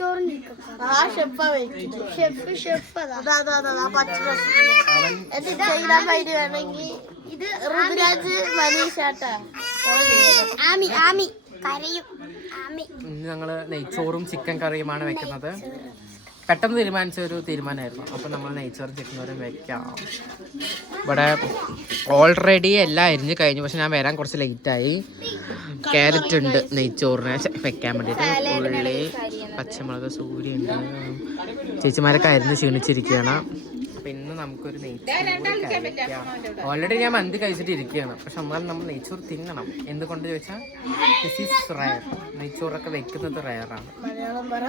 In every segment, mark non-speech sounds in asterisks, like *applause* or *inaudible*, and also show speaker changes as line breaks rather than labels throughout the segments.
ആ ഷെഫാ വെക്കുന്നത്.
Chef chef അതാ.
അതാ അതാ പച്ച എന്നിട്ട് ചെയ്യാൻ വേണ്ടി വേണമെങ്കിൽ
ഇത്
ഋതുരാജ് മനീഷാട്ടാ.
ആമി ആമി കരയും. ആമി.
ഞങ്ങൾ നെയ്ച്ചോറും ചിക്കൻ കറിയുമാണ് വെക്കുന്നത്. പെട്ടെന്ന് തീരുമാനിച്ച ഒരു തീരുമാനമായിരുന്നു. അപ്പം നമ്മൾ നെയ്ച്ചോറും ചിക്കൻ കറിയും വെക്കാം. ഇവിടെ ഓൾറെഡി എല്ലാം അരിഞ്ഞ് കഴിഞ്ഞു. പക്ഷെ ഞാൻ വരാൻ കുറച്ച് ലേറ്റായി ക്യാരറ്റ് ഉണ്ട് നെയ്ച്ചോറിനെ വെക്കാൻ വേണ്ടിയിട്ട് ഉള്ളി പച്ചമുളക് സൂര്യ ഉണ്ട്. ചേച്ചിമാരൊക്കെ ആയിരുന്നു ക്ഷീണിച്ചിരിക്കുകയാണ് അപ്പം ഇന്ന് നമുക്കൊരു നെയ്ച്ചോറ് ഓൾറെഡി ഞാൻ മന്തി കഴിച്ചിട്ട് ഇരിക്കുകയാണ് പക്ഷെ എന്നാലും നമ്മൾ നെയ്ച്ചോറ് തിന്നണം. എന്തുകൊണ്ട് ചോദിച്ചാൽ ദിസ് ഈസ് റയർ നെയ്ച്ചോറൊക്കെ വെക്കുന്നത് റയറാണ്
മലയാളം പറ.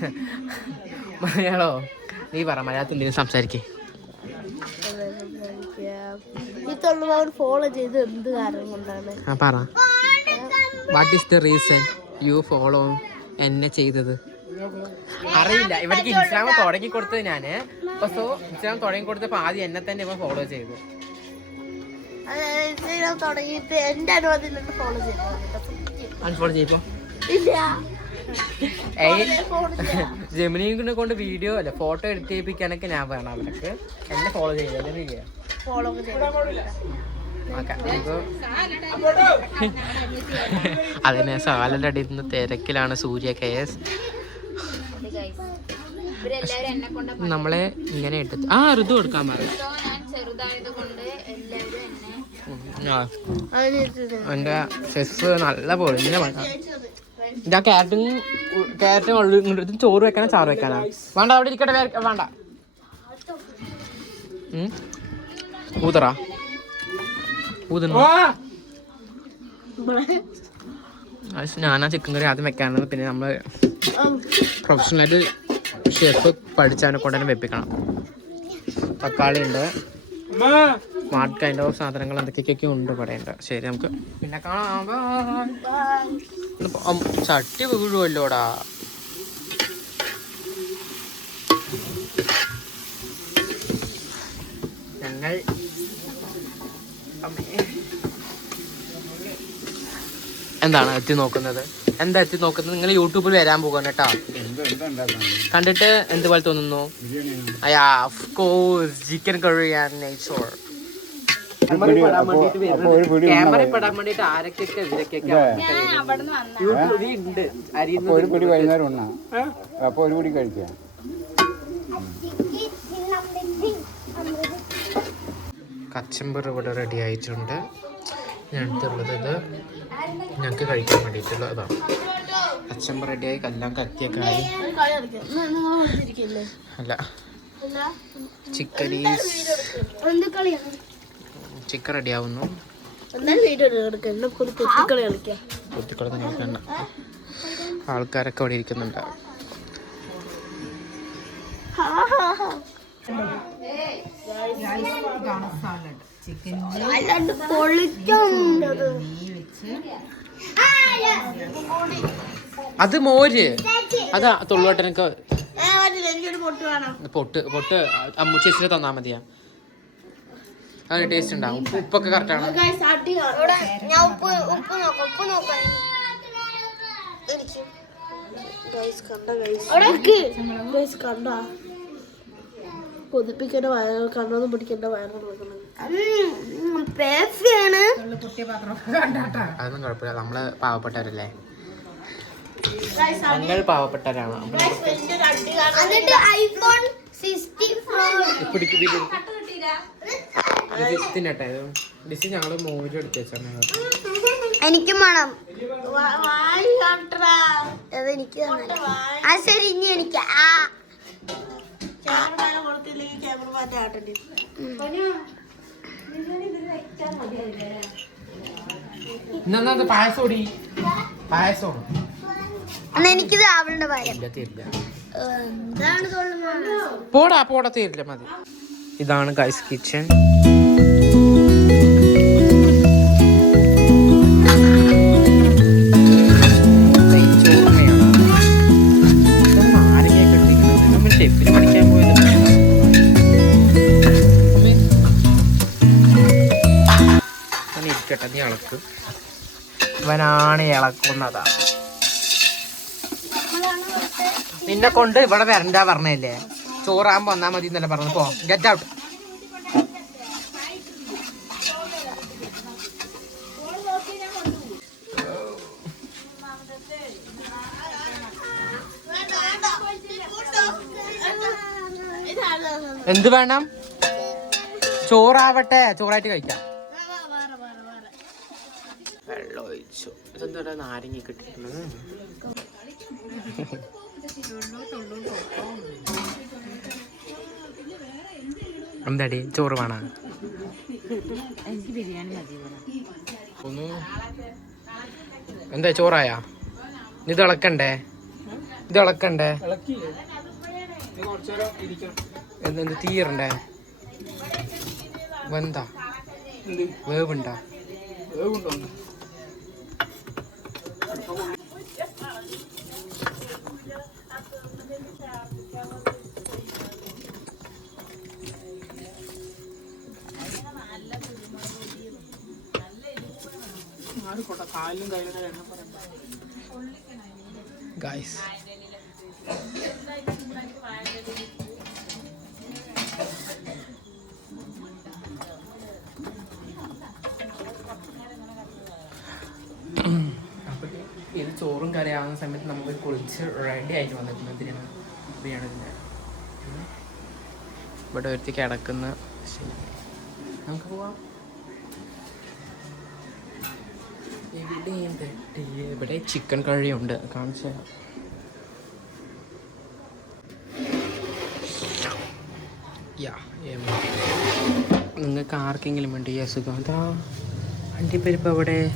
*laughs*
മലയാളോ? നീ പറ മലയാളത്തിൽ എന്തെങ്കിലും സംസാരിക്കേ.
ഈ തൊള്ളുമാവൻ ഫോളോ ചെയ്ത് എന്ത് കാരണം കൊണ്ടാണ്?
ആ പറ. What is the reason you follow എന്നെ ചെയ്തത്? അറിയില്ല. ഇവർക്ക് ഇൻസ്റ്റാഗ്രാം തുടങ്ങി കൊടുത്തത് ഞാൻ. സോ ഇൻസ്റ്റാഗ്രാം തുടങ്ങി കൊടുത്തപ്പോ ആദ്യം എന്നെ തന്നെ ഇവ ഫോളോ ചെയ്തു.
ജമിനിയും ഇൻസ്റ്റഗ്രാം തുടങ്ങിയിട്ട് എന്റെ അനുവാദം ഫോളോ ചെയ്തു.
അൺഫോളോ ചെയ്യപ്പോ
ഇല്ല.
ജെമിനിനെ കൊണ്ട് വീഡിയോ അല്ല ഫോട്ടോ എടുത്തേപ്പിക്കാനൊക്കെ ചെയ്യിപ്പിക്കാനൊക്കെ ഞാൻ വേണം അവർക്ക് എന്നെ ഫോളോ ചെയ്തത്
ഫോളോ ചെയ്തു. *laughs*
അതിനെ സാലഡ് അടിയുന്ന തിരക്കിലാണ് സൂര്യ കെ എസ്. നമ്മളെ ഇങ്ങനെ എടുത്ത് ആ ഋതു കൊടുക്കാൻ
അതിന്
എന്റെ ഷെഫ് നല്ല പൊളിഞ്ഞ പണ ഞാൻ ക്യാരറ്റും ക്യാരറ്റും ഇങ്ങോട്ട് ചോറ് വെക്കാനാ ചാറ് വെക്കാനാ. വേണ്ട അവിടെ ഇരിക്കട്ടെ വേണ്ട. ഉം. ഊതുന്നു. ഞാൻ ഞാനാ ചിക്കൻ കറി ആദ്യം വെക്കാനത് പിന്നെ നമ്മൾ പ്രൊഫഷണലായിട്ട് ഷെഫ് പഠിച്ചവനെ കൊണ്ട് തന്നെ വെപ്പിക്കണം. തക്കാളി ഉണ്ട്. സ്മാർട്ട് കൈൻഡ് ഓഫ് സാധനങ്ങൾ എന്തൊക്കെയൊക്കെ ഉണ്ട് ഉണ്ട്. ശരി നമുക്ക് പിന്നെ കാണാം. ചട്ടി വീഴുമല്ലോടാ ഞങ്ങൾ. എന്താണ് എത്തി നോക്കുന്നത്? എന്താ എത്തി നോക്കുന്നത്? നിങ്ങൾ യൂട്യൂബിൽ വരാൻ പോകാൻ കേട്ടോ. കണ്ടിട്ട് എന്ത് പോലെ തോന്നുന്നു? അയ്യാ ഓഫ് കോഴ്സ് ചിക്കൻ ആൻഡ് നെയ്ച്ചോർ ക്യാമറ പെടാൻ വേണ്ടിട്ട് ആരൊക്കെ യൂട്യൂബിൽ ഉണ്ട്.
അപ്പൊ ഒരു പിടി വൈകുന്നേരം ഉണ്ണാ അപ്പൊ ഒരു പിടി കഴിക്കാം
കച്ചമ്പർ ഇവിടെ റെഡി ആയിട്ടുണ്ട്. ഞാൻ എടുത്തുള്ളത് ഇത് ഞങ്ങൾക്ക് കഴിക്കാൻ വേണ്ടിയിട്ടുള്ള അതാണ് കച്ചമ്പർ റെഡിയായി എല്ലാം കത്തിയൊക്കെ ആയി. അല്ല ചിക്കൻ ചിക്കൻ
റെഡിയാവുന്നു കുത്തിക്കളി
ആൾക്കാരൊക്കെ അവിടെ ഇരിക്കുന്നുണ്ട്.
അല്ലാണ്ട് പൊളിക്കുന്നുണ്ട്
അത് മോര്. അതാ തൊള്ളുവട്ടനക്ക്
പൊട്ട്
പൊട്ട് അമ്മ ചേച്ചിനെ തന്നാ മതിയാ. അതിന് ടേസ്റ്റ് ഉണ്ടാവും. ഉപ്പ് ഉപ്പൊക്കെ കറക്റ്റ് ആണ്
കണ്ടോ കണ്ട. കൊതിപ്പിക്കേണ്ട വയറ് കണ്ണൊന്നും പിടിക്കേണ്ട വയറ്
അതൊന്നും കുഴപ്പമില്ല. നമ്മൾ പാവപ്പെട്ടവരല്ലേ? ഞങ്ങൾ പാവപ്പെട്ടവരാണ്.
ഐഫോൺ
തിന്നട്ടെ ഡിസ് ഞങ്ങൾ മൂവിൽ എടുത്ത് വെച്ചാണ്.
എനിക്കും വേണം.
അതെനിക്ക് കാട്ടടാ
അത് എനിക്ക് തന്നെ. ആ ശരി ഇനി എനിക്ക് ആ.
ക്യാമറ കൊടുത്തില്ലെങ്കിൽ ക്യാമറ മാറ്റി ആട്ടേണ്ടി
ഇന്നെന്നാ പായസം ഓടി പായസം.
എനിക്കിത് തോന്നുന്നത്?
പോടാ പോടാ തീരില്ല മതി. ഇതാണ് ഗൈസ് കിച്ചൺ ഷെഫിന് ഇളക്ക്. ഇവനാണ് ഇളക്കുന്നതാ. നിന്നെ കൊണ്ട് ഇവിടെ വരണ്ട പറഞ്ഞല്ലേ? ചോറാകുമ്പോ വന്നാ മതി എന്നല്ലേ പറഞ്ഞു പോ ഗെറ്റ് ഔട്ട് എന്ത് വേണം? ചോറാവട്ടെ ചോറായിട്ട് കഴിക്കാം. വെള്ളം ഒഴിച്ചു. ഇതെന്താ നാരങ്ങ എന്താടി? ചോറ് വേണ? ഒന്ന്. എന്താ ചോറായ? ഇത് ഇളക്കണ്ടേ? ഇത് ഇളക്കണ്ടേ? എന്ത് തീരണ്ടേ വെന്താ? വെന്താ വേവുണ്ടാ? ഗായ്സ് ഇത് ചോറും കറിയാവുന്ന സമയത്ത് നമുക്ക് കുളിച്ച് റെഡി ആയിട്ട് വന്നിട്ടുണ്ട് ഇതിനാണ് ബിരിയാണിന്റെ ഇവിടെ ഒരുത്തി കിടക്കുന്ന. ശരി. നമുക്ക് പോവാം. ഇവിടെയും പെട്ടി ഇവിടെ ചിക്കൻ കറിയുണ്ട് കാണിച്ചു യാ നിങ്ങൾക്ക് ആർക്കെങ്കിലും വേണ്ടി ഈ അസുഖം അതാ അണ്ടിപ്പരിപ്പ് അവിടെ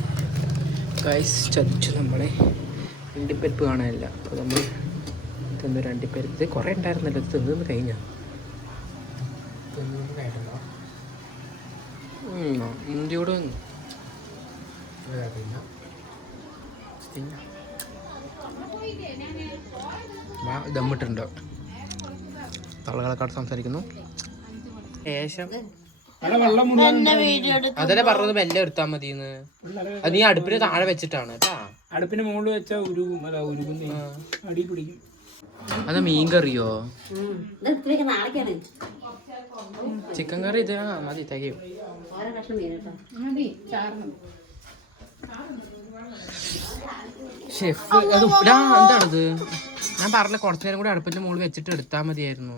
ഗൈസ് ചതിച്ചു നമ്മളെ അണ്ടിപ്പരിപ്പ് കാണാനില്ല അപ്പോൾ നമ്മൾ തിന്നൊരു അണ്ടിപ്പരിപ്പ് കുറേ ഉണ്ടായിരുന്നല്ലോ തിന്നു കഴിഞ്ഞാൽ തിന്നു കഴിഞ്ഞോ ഇന്ത്യയോട് ദമ്മിട്ടുണ്ടോ തളകളെക്കാട് സംസാരിക്കുന്നു. ശേഷം
എന്നെ വീഡിയോ എടുത്ത്
അതല്ലേ പറഞ്ഞത് മെല്ലെ എടുത്താൽ മതി അത് നീ അടുപ്പിന് താഴെ വെച്ചിട്ടാണ് കേട്ടാ.
അടുപ്പിന് മുകളിൽ വെച്ച അടി പിടിക്കും.
അത് മീൻ കറിയോ? ചിക്കൻ കറി ഇത് ആ മതി തികയും. ഷെഫ് അത് ഉപ്പിടാ എന്താണത്? ഞാൻ പറഞ്ഞ കുറച്ചു നേരം കൂടി അടുപ്പിന്റെ മുകളിൽ വെച്ചിട്ട് എടുത്താൽ മതിയായിരുന്നു.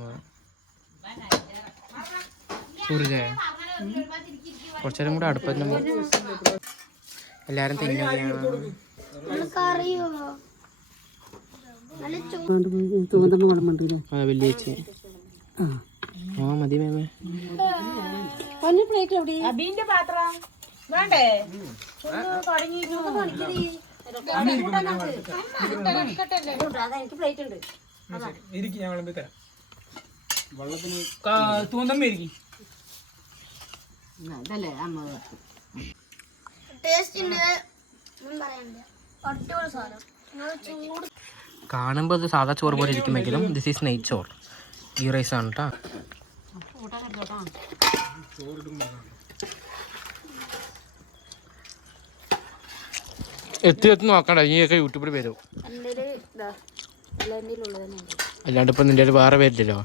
സൂരജ് കുറച്ചു നേരം കൂടി അടുപ്പിന്റെ മുകളിൽ എല്ലാരും തിന്നുകയാണ് വലിയ ചേച്ചി. ആ. മതി മേമേ.
പ്ലേറ്റ് ഉണ്ട്
ഇരിക്കും ഞാൻ വിളമ്പി തരാം. വെള്ളത്തിന് കാ- തൂന്തമ്മ ഇരിക്കും.
ടേസ്റ്റിന്റെ ഒന്നും പറയാനില്ല അടിപൊളി സാധനം. ചൂട്.
കാണുമ്പോൾ ഇത് സാധാ ചോറ് പോലെ ഇരിക്കുമെങ്കിലും ദിസ് ഈസ് നെയ്ച്ചോർ ഈ ഗീ റൈസ് ആണ് കേട്ടോ എത്തി എത്തി നോക്കണ്ട ഇനിയൊക്കെ യൂട്യൂബിൽ വരും. അല്ലാണ്ട് ഇപ്പൊ നിന്റെ വേറെ പേരില്ലല്ലോ.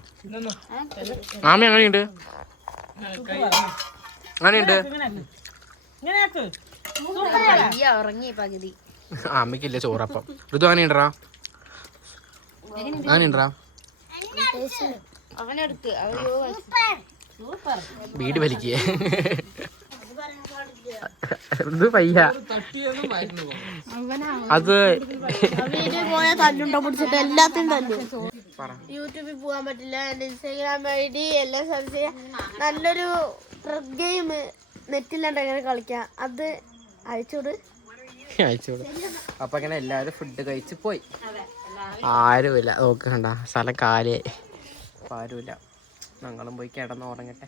ആമ എങ്ങനെയുണ്ട് അങ്ങനെയുണ്ട്?
ഉറങ്ങി പകുതി.
ആമയ്ക്കില്ല ചോറപ്പം. ഋതു അങ്ങനെയുണ്ടറാ അങ്ങനെയുണ്ടറാ വീട് വലിക്കേ പയ്യ. അത്
യൂട്യൂബിൽ പോകാൻ പറ്റില്ല എന്റെ ഇൻസ്റ്റാഗ്രാം ഐ ഡി എല്ലാം സെർച്ച് ചെയ്യാം നല്ലൊരു ഗെയിം നെറ്റില്ലാണ്ട് എങ്ങനെ കളിക്കാം. അത് അയച്ചോട്.
അയച്ചോട്. അപ്പൊ അങ്ങനെ എല്ലാരും ഫുഡ് കഴിച്ചു പോയി. ആരുമില്ല. നോക്കണ്ട സ്ഥലം കാലേ ആരുമില്ല. ഞങ്ങളും പോയി കിടന്ന് ഉറങ്ങട്ടെ